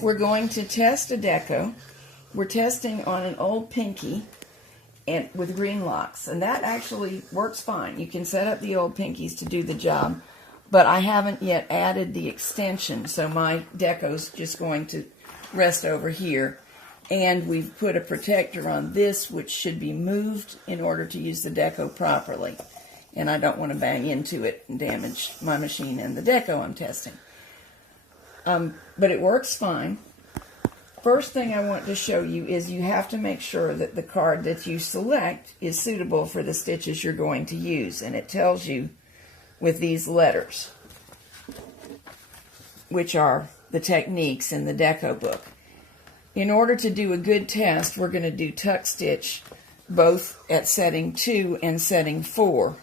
we're going to test a deco. We're testing on an old Pinky and with green locks, and that actually works fine. You can set up the old Pinkies to do the job, but I haven't yet added the extension, so my deco's just going to rest over here. And we've put a protector on this, which should be moved in order to use the deco properly. And I don't want to bang into it and damage my machine and the deco I'm testing. But it works fine. First thing I want to show you is you have to make sure that the card that you select is suitable for the stitches you're going to use. And it tells you with these letters, which are the techniques in the deco book. In order to do a good test, we're going to do tuck stitch both at setting 2 and setting 4.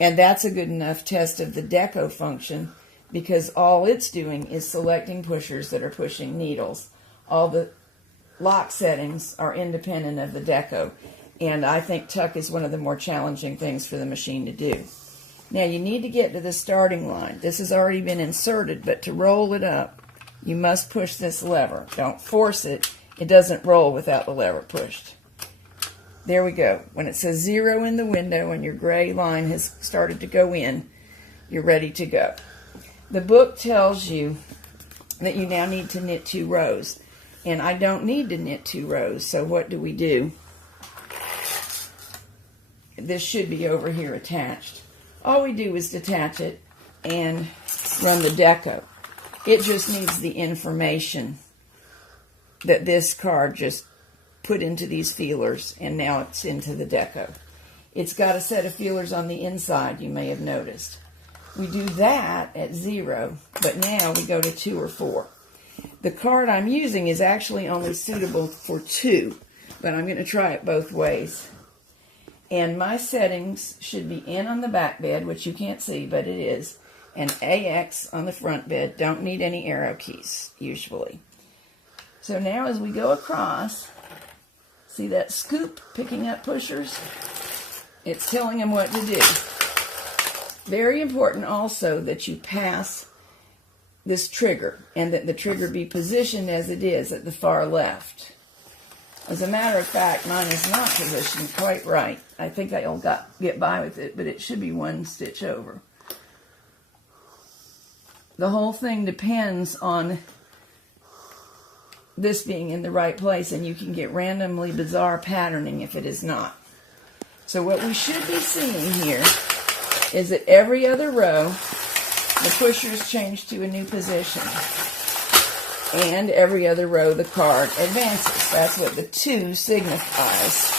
And that's a good enough test of the deco function because all it's doing is selecting pushers that are pushing needles. All the lock settings are independent of the deco. And I think tuck is one of the more challenging things for the machine to do. Now you need to get to the starting line. This has already been inserted, but to roll it up, you must push this lever. Don't force it. It doesn't roll without the lever pushed. There we go. When it says 0 in the window and your gray line has started to go in, you're ready to go. The book tells you that you now need to knit 2 rows. And I don't need to knit 2 rows, so what do? This should be over here attached. All we do is detach it and run the deco. It just needs the information that this card just put into these feelers, and now it's into the deco. It's got a set of feelers on the inside, you may have noticed. We do that at 0, but now we go to 2 or 4. The card I'm using is actually only suitable for 2, but I'm going to try it both ways. And my settings should be in on the back bed, which you can't see, but it is, and AX on the front bed. Don't need any arrow keys, usually. So now as we go across, see that scoop picking up pushers? It's telling them what to do. Very important also that you pass this trigger, and that the trigger be positioned as it is at the far left. As a matter of fact, mine is not positioned quite right. I think I'll get by with it, but it should be 1 stitch over. The whole thing depends on this being in the right place, and you can get randomly bizarre patterning if it is not. So what we should be seeing here is that every other row, the pushers change to a new position. And every other row, the card advances. That's what the 2 signifies.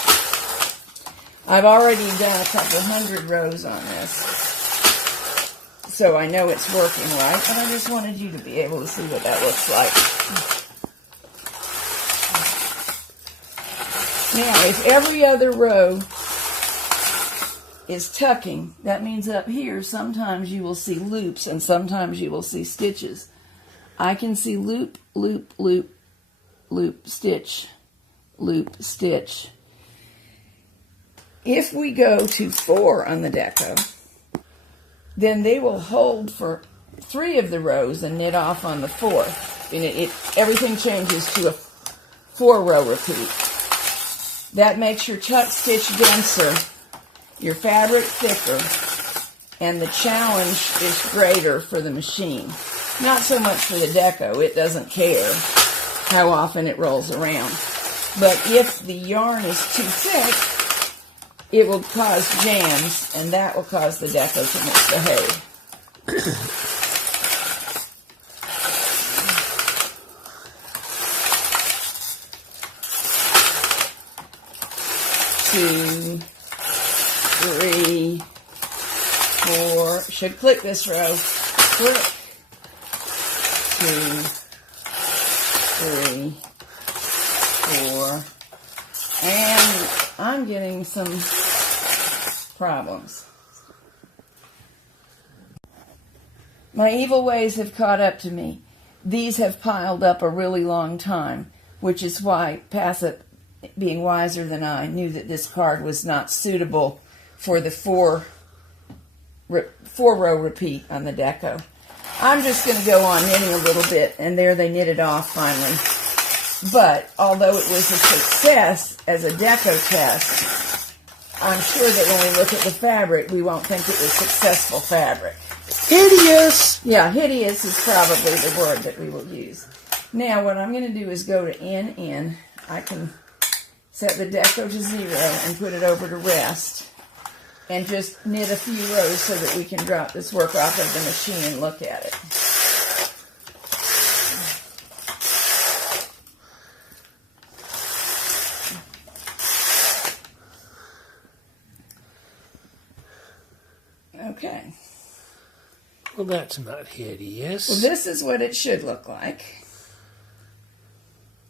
I've already done a couple hundred rows on this, so I know it's working right, but I just wanted you to be able to see what that looks like. Now, if every other row is tucking, that means up here sometimes you will see loops and sometimes you will see stitches. I can see loop, loop, loop, loop, stitch, loop, stitch. If we go to 4 on the deco, then they will hold for 3 of the rows and knit off on the 4th. And everything changes to a 4-row repeat. That makes your tuck stitch denser, your fabric thicker, and the challenge is greater for the machine. Not so much for the deco. It doesn't care how often it rolls around. But if the yarn is too thick, it will cause jams, and that will cause the deco to misbehave. Two, 3, 4. Should click this row. Click. 2, 3, 4. And I'm getting some problems. My evil ways have caught up to me. These have piled up a really long time, which is why Passap, being wiser than I, knew that this card was not suitable for the 4-row repeat on the deco. I'm just going to go on knitting a little bit, and there they knit it off finally. But although it was a success as a deco test, I'm sure that when we look at the fabric, we won't think it was successful fabric. Hideous! Yeah, hideous is probably the word that we will use. Now, what I'm going to do is go to N. I can set the deco to 0 and put it over to rest. And just knit a few rows so that we can drop this work off of the machine and look at it. Okay. Well, that's not hideous. Well, this is what it should look like.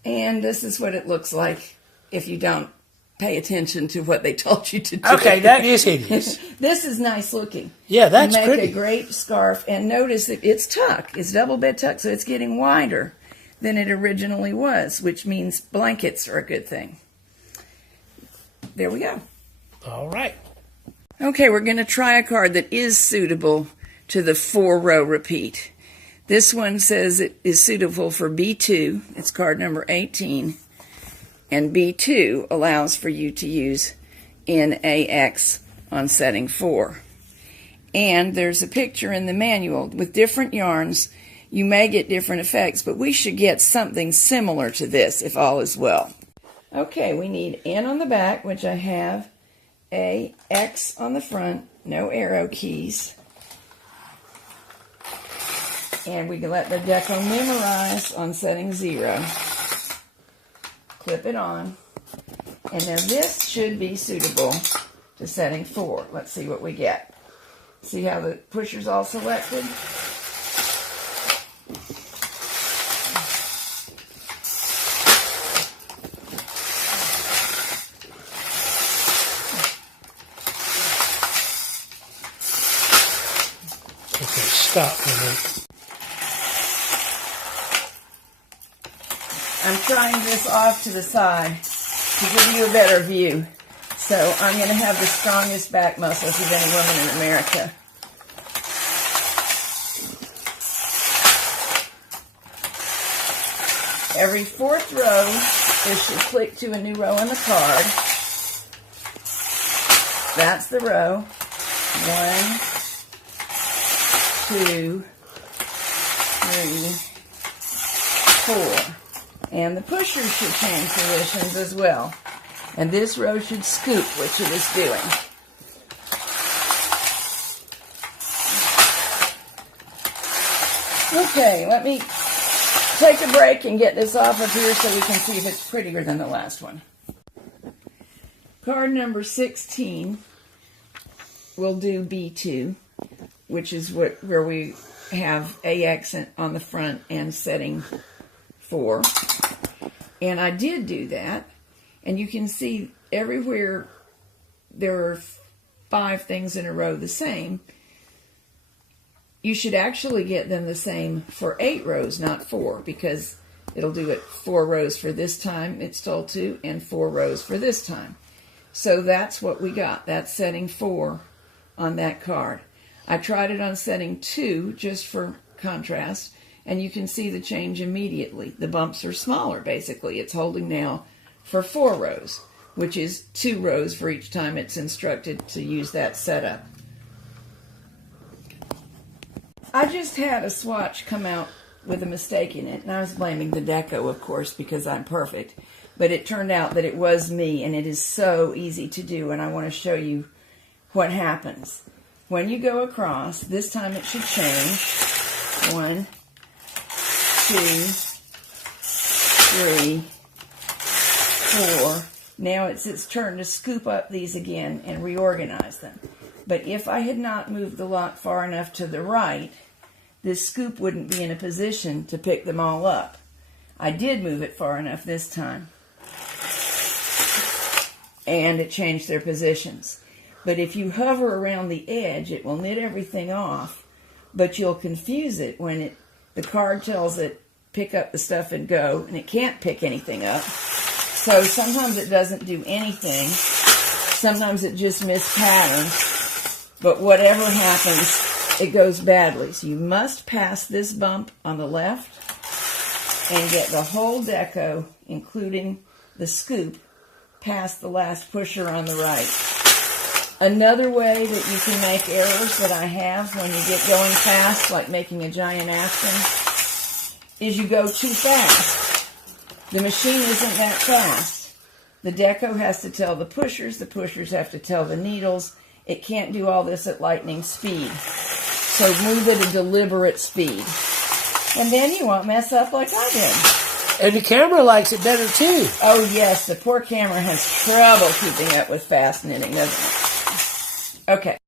And this is what it looks like if you don't pay attention to what they told you to do. Okay, that is hideous. This is nice looking. Yeah, that's you make pretty. A great scarf, and notice that it's tuck. It's double bed tuck, so it's getting wider than it originally was, which means blankets are a good thing. There we go. All right. Okay, we're going to try a card that is suitable to the 4-row repeat. This one says it is suitable for B2. It's card number 18. And B2 allows for you to use NAX on setting 4. And there's a picture in the manual. With different yarns, you may get different effects, but we should get something similar to this if all is well. Okay, we need N on the back, which I have, A, X on the front, no arrow keys. And we can let the deco memorize on setting 0. Clip it on. And now this should be suitable to setting 4. Let's see what we get. See how the pusher's all selected? Okay, stop for a minute. I'm trying this off to the side to give you a better view. So I'm going to have the strongest back muscles of any woman in America. Every 4th row, this should click to a new row on the card. That's the row. 1, 2, 3, 4. And the pusher should change positions as well. And this row should scoop, which it is doing. Okay, let me take a break and get this off of here so we can see if it's prettier than the last one. Card number 16 will do B2, which is where we have AX on the front and setting 4. And I did do that, and you can see everywhere there are 5 things in a row the same. You should actually get them the same for 8 rows, not 4, because it'll do it 4 rows for this time, it's told to, and 4 rows for this time. So that's what we got. That's setting 4 on that card. I tried it on setting 2 just for contrast, and you can see the change immediately. The bumps are smaller, basically. It's holding now for 4 rows, which is 2 rows for each time it's instructed to use that setup. I just had a swatch come out with a mistake in it, and I was blaming the deco, of course, because I'm perfect. But it turned out that it was me, and it is so easy to do, and I want to show you what happens. When you go across, this time it should change. 1, 2, 3, 4. Now it's its turn to scoop up these again and reorganize them. But if I had not moved the lock far enough to the right, this scoop wouldn't be in a position to pick them all up. I did move it far enough this time, and it changed their positions. But if you hover around the edge, it will knit everything off, but you'll confuse it when the card tells it pick up the stuff and go, and it can't pick anything up. So sometimes it doesn't do anything. Sometimes it just mispatterns. But whatever happens, it goes badly. So you must pass this bump on the left and get the whole deco, including the scoop, past the last pusher on the right. Another way that you can make errors that I have when you get going fast, like making a giant afghan, is you go too fast. The machine isn't that fast. The deco has to tell the pushers have to tell the needles. It can't do all this at lightning speed. So move at a deliberate speed. And then you won't mess up like I did. And the camera likes it better too. Oh yes, the poor camera has trouble keeping up with fast knitting, doesn't it? Okay.